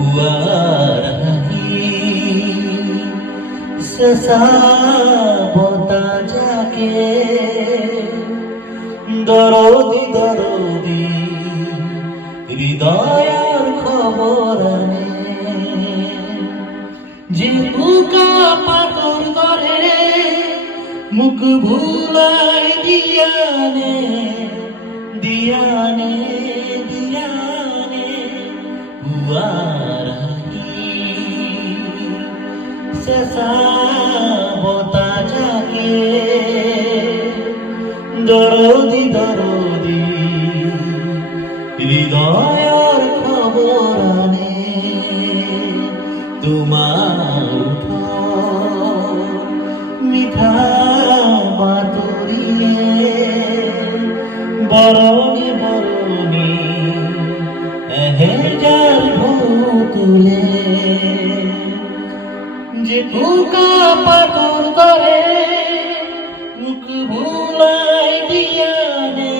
উয়ারাহি শেষা বতা যাকে দরদি দরদি হৃদয়ের খবর আনে যে বুকা পাথর ধরে মুখ ভুলাই দিয়ানে দিয়ানে দিয়ানে উয়ারাহি শেষা বতা যাকে দরদি দরদি হৃদয়ের খবর আনে তোমার মিঠা বাতরিয়ে বরণে বরণে এহেজার ভুতুলে যে বুকা পাথর ধরে মুখ ভুলাই দিয়ানে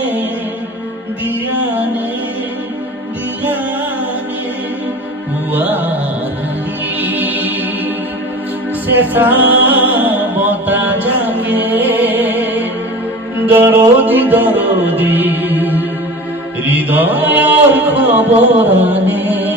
দিয়ানে দিয়ানে উয়ারাহি শেষা বতা যাকে দরদি দরদি হৃদয়ের খবর আনে।